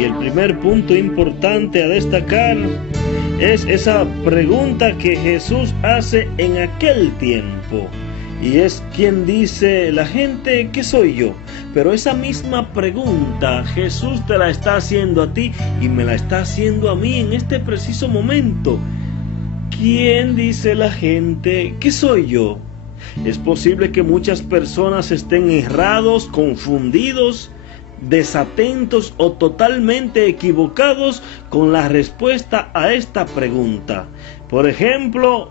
Y el primer punto importante a destacar es esa pregunta que Jesús hace en aquel tiempo. Y es: ¿quién dice la gente que soy yo? Pero esa misma pregunta Jesús te la está haciendo a ti y me la está haciendo a mí en este preciso momento. ¿Quién dice la gente que soy yo? Es posible que muchas personas estén errados, confundidos, desatentos o totalmente equivocados con la respuesta a esta pregunta. Por ejemplo,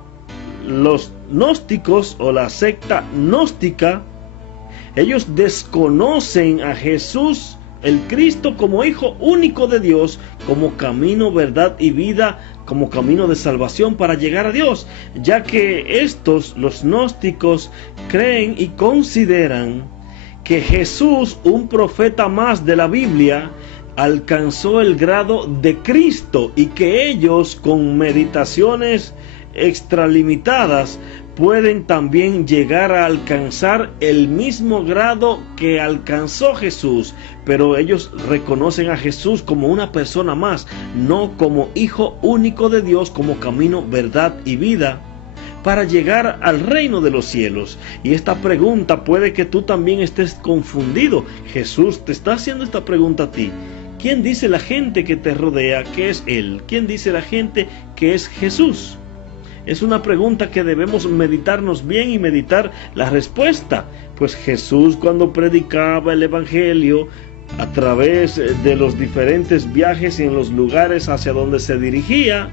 los gnósticos o la secta gnóstica, ellos desconocen a Jesús, el Cristo, como Hijo único de Dios, como camino, verdad y vida, como camino de salvación para llegar a Dios, ya que los gnósticos, creen y consideran que Jesús, un profeta más de la Biblia, alcanzó el grado de Cristo y que ellos, con meditaciones extralimitadas, pueden también llegar a alcanzar el mismo grado que alcanzó Jesús, pero ellos reconocen a Jesús como una persona más, no como Hijo único de Dios, como camino, verdad y vida para llegar al reino de los cielos. Y esta pregunta puede que tú también estés confundido. Jesús te está haciendo esta pregunta a ti. ¿Quién dice la gente que te rodea que es Él? ¿Quién dice la gente que es Jesús? Es una pregunta que debemos meditarnos bien y meditar la respuesta. Pues Jesús, cuando predicaba el Evangelio a través de los diferentes viajes y en los lugares hacia donde se dirigía,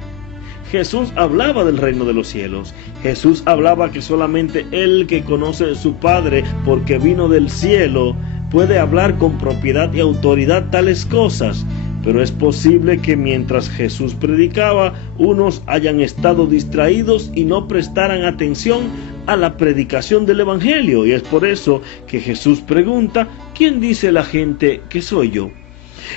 Jesús hablaba del reino de los cielos. Jesús hablaba que solamente el que conoce a su Padre, porque vino del cielo, puede hablar con propiedad y autoridad tales cosas. Pero es posible que mientras Jesús predicaba, unos hayan estado distraídos y no prestaran atención a la predicación del Evangelio. Y es por eso que Jesús pregunta: ¿quién dice la gente que soy yo?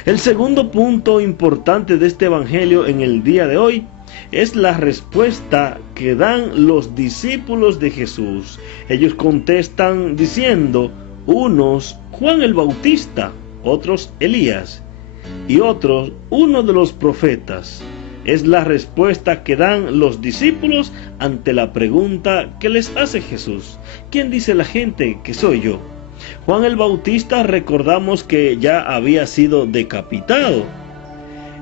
El segundo punto importante de este Evangelio en el día de hoy es la respuesta que dan los discípulos de Jesús. Ellos contestan diciendo: unos, Juan el Bautista; otros, Elías; y otros, uno de los profetas. Es la respuesta que dan los discípulos ante la pregunta que les hace Jesús: ¿quién dice la gente que soy yo? Juan el Bautista, recordamos que ya había sido decapitado.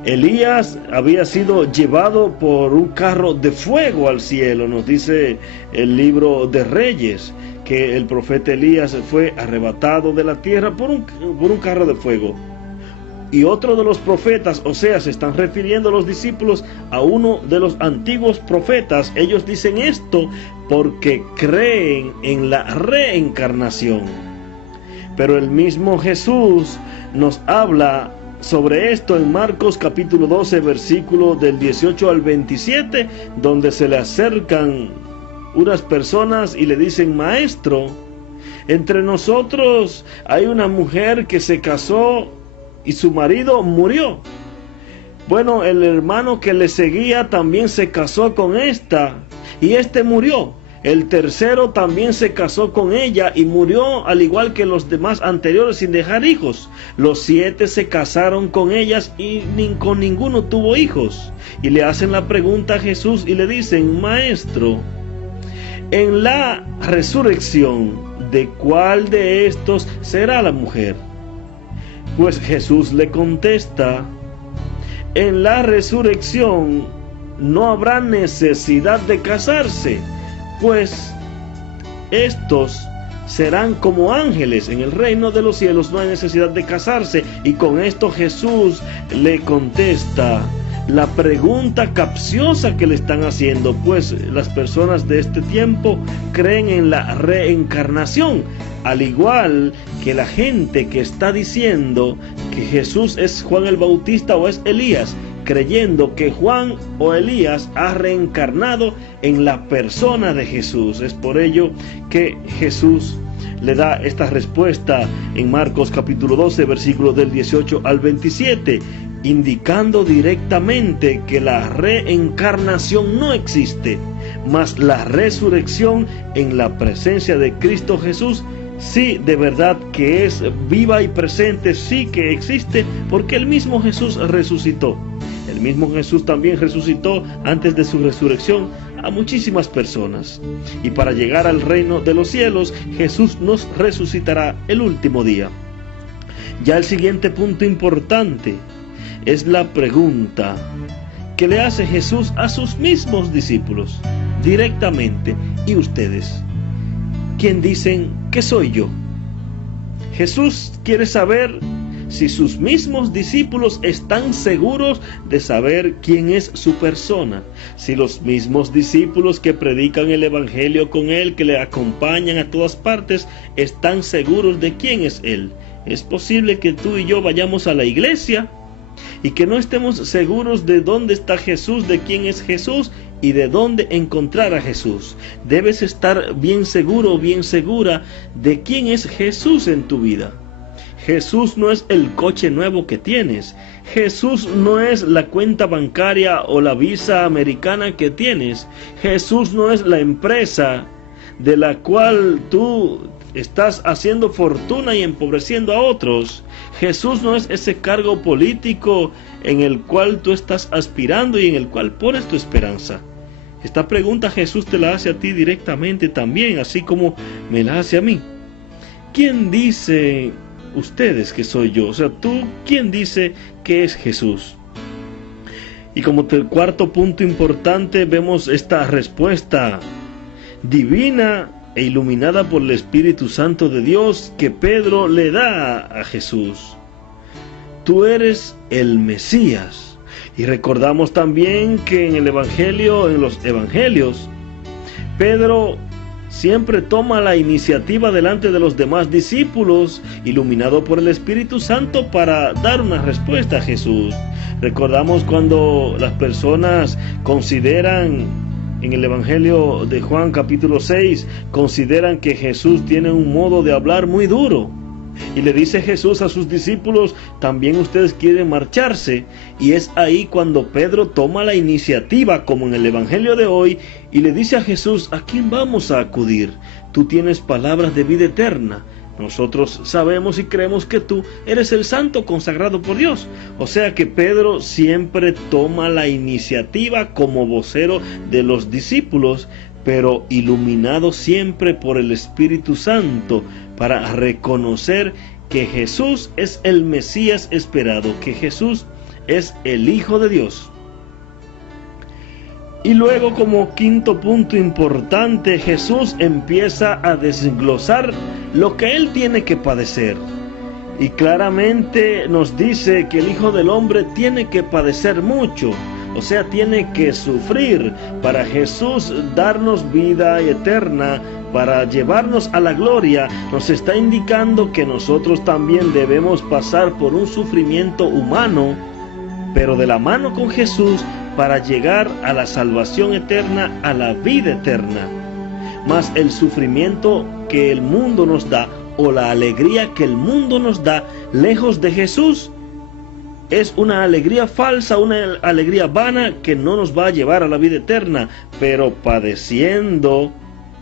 Elías había sido llevado por un carro de fuego al cielo. Nos dice el libro de Reyes que el profeta Elías fue arrebatado de la tierra por un carro de fuego. Y otro de los profetas, o sea, se están refiriendo los discípulos a uno de los antiguos profetas. Ellos dicen esto porque creen en la reencarnación. Pero el mismo Jesús nos habla sobre esto en Marcos capítulo 12, versículo del 18 al 27, donde se le acercan unas personas y le dicen: Maestro, entre nosotros hay una mujer que se casó y su marido murió. Bueno, el hermano que le seguía también se casó con esta y este murió. El tercero también se casó con ella y murió, al igual que los demás anteriores, sin dejar hijos. Los 7 se casaron con ellas y con ninguno tuvo hijos. Y le hacen la pregunta a Jesús y le dicen: Maestro, en la resurrección, ¿de cuál de estos será la mujer? Pues Jesús le contesta: en la resurrección no habrá necesidad de casarse, pues estos serán como ángeles. En el reino de los cielos no hay necesidad de casarse. Y con esto Jesús le contesta la pregunta capciosa que le están haciendo, pues las personas de este tiempo creen en la reencarnación, al igual que la gente que está diciendo que Jesús es Juan el Bautista o es Elías, creyendo que Juan o Elías ha reencarnado en la persona de Jesús. Es por ello que Jesús le da esta respuesta en Marcos capítulo 12, versículos del 18 al 27, indicando directamente que la reencarnación no existe, mas la resurrección en la presencia de Cristo Jesús sí, de verdad que es viva y presente, sí que existe, porque el mismo Jesús resucitó. El mismo Jesús también resucitó antes de su resurrección a muchísimas personas. Y para llegar al reino de los cielos, Jesús nos resucitará el último día. Ya el siguiente punto importante es la pregunta que le hace Jesús a sus mismos discípulos directamente. ¿Y ustedes? ¿Quién dicen que soy yo? Jesús quiere saber si sus mismos discípulos están seguros de saber quién es su persona, si los mismos discípulos que predican el Evangelio con Él, que le acompañan a todas partes, están seguros de quién es Él. Es posible que tú y yo vayamos a la iglesia y que no estemos seguros de dónde está Jesús, de quién es Jesús y de dónde encontrar a Jesús. Debes estar bien seguro o bien segura de quién es Jesús en tu vida. Jesús no es el coche nuevo que tienes. Jesús no es la cuenta bancaria o la visa americana que tienes. Jesús no es la empresa de la cual tú estás haciendo fortuna y empobreciendo a otros. Jesús no es ese cargo político en el cual tú estás aspirando y en el cual pones tu esperanza. Esta pregunta Jesús te la hace a ti directamente también, así como me la hace a mí. ¿Quién dice ustedes que soy yo? O sea, tú, ¿quién dice que es Jesús? Y como cuarto punto importante vemos esta respuesta divina e iluminada por el Espíritu Santo de Dios que Pedro le da a Jesús. Tú eres el Mesías. Y recordamos también que en los evangelios, Pedro siempre toma la iniciativa delante de los demás discípulos, iluminado por el Espíritu Santo, para dar una respuesta a Jesús. Recordamos cuando las personas consideran, en el Evangelio de Juan capítulo 6, consideran que Jesús tiene un modo de hablar muy duro. Y le dice Jesús a sus discípulos, también ustedes quieren marcharse. Y es ahí cuando Pedro toma la iniciativa, como en el Evangelio de hoy, y le dice a Jesús, ¿a quién vamos a acudir? Tú tienes palabras de vida eterna. Nosotros sabemos y creemos que tú eres el santo consagrado por Dios. O sea que Pedro siempre toma la iniciativa como vocero de los discípulos, pero iluminado siempre por el Espíritu Santo, para reconocer que Jesús es el Mesías esperado, que Jesús es el Hijo de Dios. Y luego, como quinto punto importante, Jesús empieza a desglosar lo que Él tiene que padecer. Y claramente nos dice que el Hijo del Hombre tiene que padecer mucho. O sea, tiene que sufrir para Jesús darnos vida eterna, para llevarnos a la gloria. Nos está indicando que nosotros también debemos pasar por un sufrimiento humano, pero de la mano con Jesús, para llegar a la salvación eterna, a la vida eterna. Mas el sufrimiento que el mundo nos da, o la alegría que el mundo nos da, lejos de Jesús, es una alegría falsa, una alegría vana que no nos va a llevar a la vida eterna. Pero padeciendo,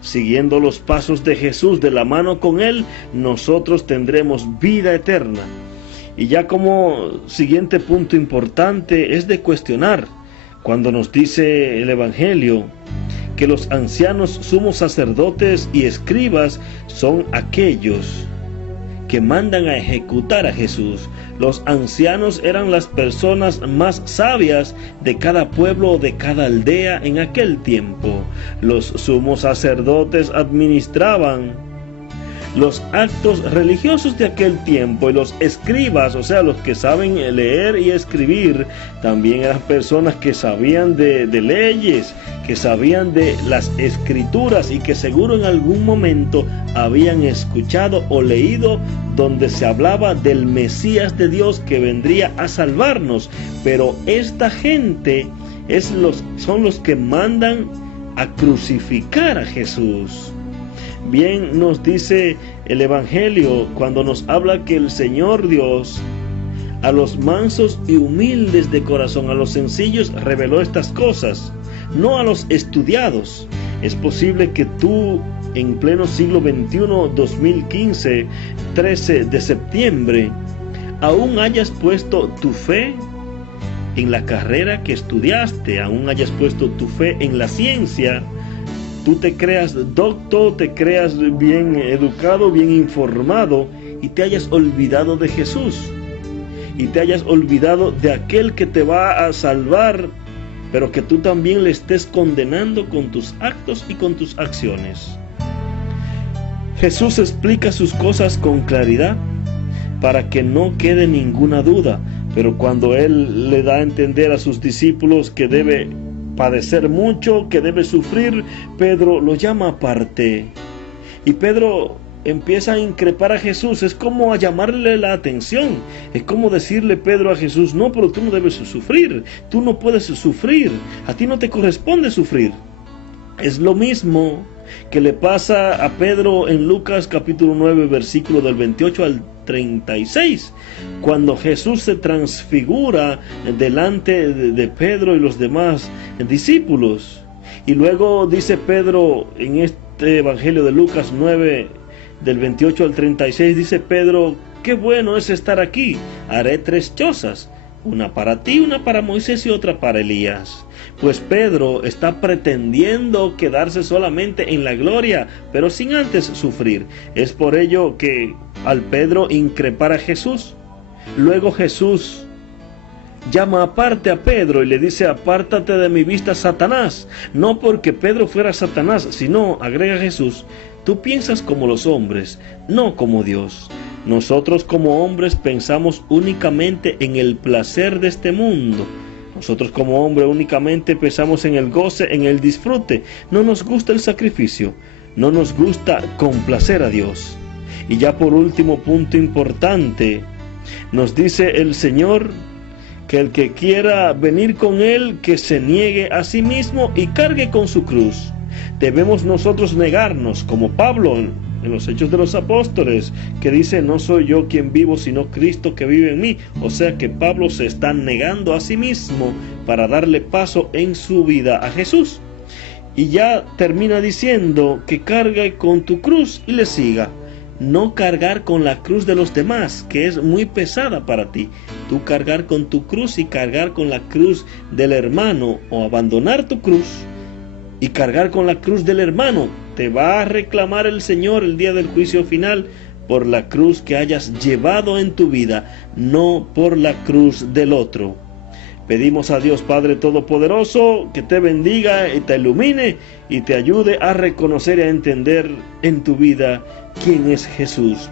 siguiendo los pasos de Jesús, de la mano con Él, nosotros tendremos vida eterna. Y ya como siguiente punto importante es de cuestionar, cuando nos dice el Evangelio que los ancianos sumos sacerdotes y escribas son aquellos que mandan a ejecutar a Jesús. Los ancianos eran las personas más sabias de cada pueblo o de cada aldea en aquel tiempo. Los sumos sacerdotes administraban los actos religiosos de aquel tiempo, y los escribas, o sea, los que saben leer y escribir, también eran personas que sabían de leyes, que sabían de las escrituras, y que seguro en algún momento habían escuchado o leído donde se hablaba del Mesías de Dios que vendría a salvarnos. Pero esta gente son los que mandan a crucificar a Jesús. Bien nos dice el Evangelio cuando nos habla que el Señor Dios a los mansos y humildes de corazón, a los sencillos, reveló estas cosas, no a los estudiados. Es posible que tú en pleno siglo XXI, 2015, 13 de septiembre, aún hayas puesto tu fe en la carrera que estudiaste, aún hayas puesto tu fe en la ciencia, tú te creas doctor, te creas bien educado, bien informado, y te hayas olvidado de Jesús, y te hayas olvidado de aquel que te va a salvar, pero que tú también le estés condenando con tus actos y con tus acciones. Jesús explica sus cosas con claridad para que no quede ninguna duda, pero cuando Él le da a entender a sus discípulos que debe padecer mucho, que debe sufrir, Pedro lo llama aparte. Y Pedro empieza a increpar a Jesús, es como a llamarle la atención, es como decirle Pedro a Jesús, no, pero tú no debes sufrir, tú no puedes sufrir, a ti no te corresponde sufrir. Es lo mismo que le pasa a Pedro en Lucas capítulo 9, versículo del 28 al 36, cuando Jesús se transfigura delante de Pedro y los demás discípulos. Y luego dice Pedro en este evangelio de Lucas 9, del 28 al 36, dice Pedro, qué bueno es estar aquí, haré 3 chozas, una para ti, una para Moisés y otra para Elías. Pues Pedro está pretendiendo quedarse solamente en la gloria, pero sin antes sufrir. Es por ello que al Pedro increpar a Jesús, luego Jesús llama aparte a Pedro y le dice, apártate de mi vista, Satanás. No porque Pedro fuera Satanás, sino, agrega Jesús, tú piensas como los hombres, no como Dios. Nosotros como hombres pensamos únicamente en el placer de este mundo. Nosotros como hombres únicamente pensamos en el goce, en el disfrute. No nos gusta el sacrificio, no nos gusta complacer a Dios. Y ya por último, punto importante, nos dice el Señor que el que quiera venir con Él, que se niegue a sí mismo y cargue con su cruz. Debemos nosotros negarnos, como Pablo en los Hechos de los Apóstoles, que dice, no soy yo quien vivo, sino Cristo que vive en mí. O sea que Pablo se está negando a sí mismo para darle paso en su vida a Jesús. Y ya termina diciendo que cargue con tu cruz y le siga. No cargar con la cruz de los demás, que es muy pesada para ti. Tú cargar con tu cruz y cargar con la cruz del hermano, o abandonar tu cruz y cargar con la cruz del hermano. Te va a reclamar el Señor el día del juicio final por la cruz que hayas llevado en tu vida, no por la cruz del otro. Pedimos a Dios Padre Todopoderoso que te bendiga y te ilumine y te ayude a reconocer y a entender en tu vida quién es Jesús.